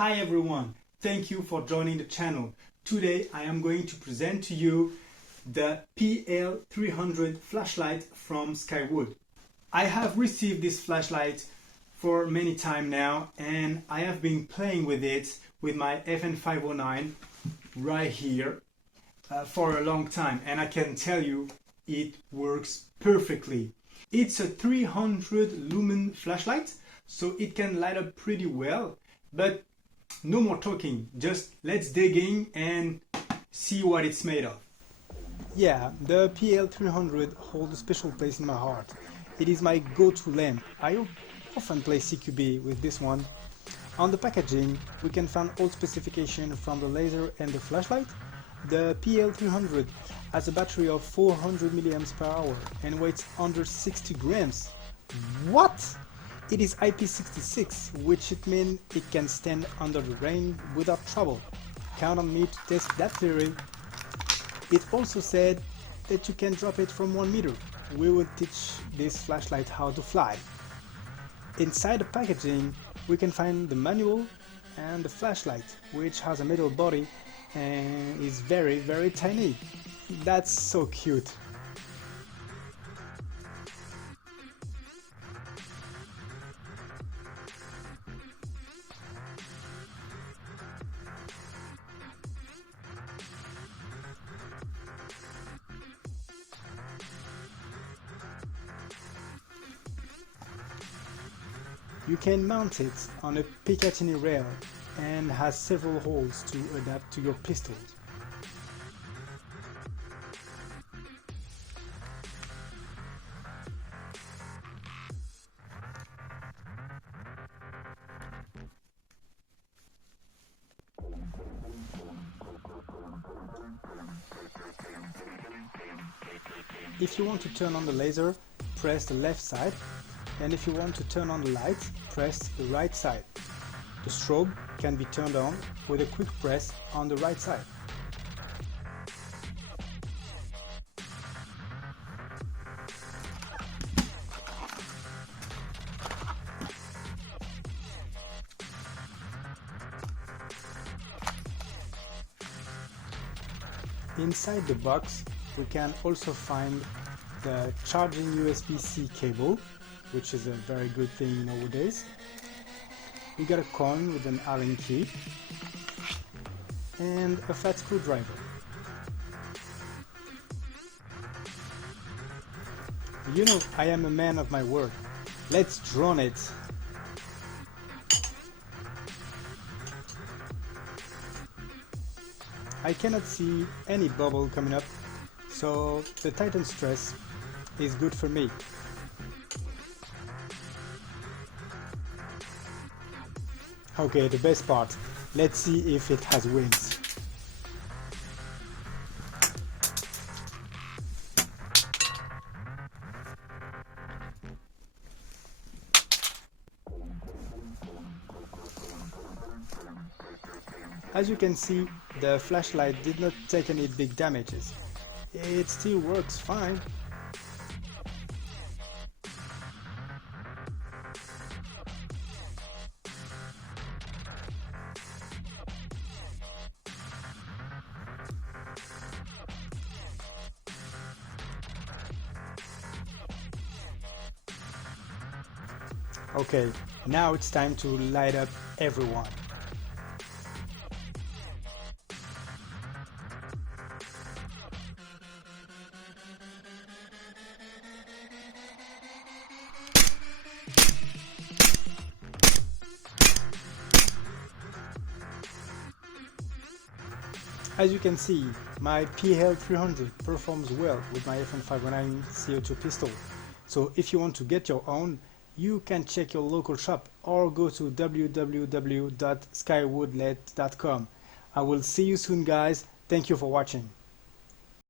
Hi everyone, thank you for joining the channel. Today I am going to present to you the PL300 flashlight from Skywoods. I have received this flashlight for many time now and I have been playing with it with my FN509 right here for a long time, and I can tell you it works perfectly. It's a 300 lumen flashlight, so it can light up pretty well, but no more talking, just let's dig in and see what it's made of. Yeah, the PL300 holds a special place in my heart. It is my go-to lamp. I often play CQB with this one. On the packaging, we can find all specifications from the laser and the flashlight. The PL300 has a battery of 400 mAh and weighs under 60 grams. What? It is IP66, which it means it can stand under the rain without trouble. Count on me to test that theory. It also said that you can drop it from 1 meter. We will teach this flashlight how to fly. Inside the packaging, we can find the manual and the flashlight, which has a metal body and is very tiny. That's so cute. You can mount it on a Picatinny rail and has several holes to adapt to your pistols. If you want to turn on the laser, press the left side, and if you want to turn on the light, press the right side. The strobe can be turned on with a quick press on the right side. Inside the box, we can also find the charging USB-C cable, which is a very good thing nowadays. We got a coin with an Allen key and a flat screwdriver. You know, I am a man of my word. Let's drone it. I cannot see any bubble coming up, so the Titan stress is good for me. Okay, the best part. Let's see if it has wings. As you can see, the flashlight did not take any big damages. It still works fine. Okay, now it's time to light up everyone. As you can see, my PL300 performs well with my FN509 CO2 pistol. So if you want to get your own, you can check your local shop or go to www.skywoodslet.com. I will see you soon, guys. Thank you for watching.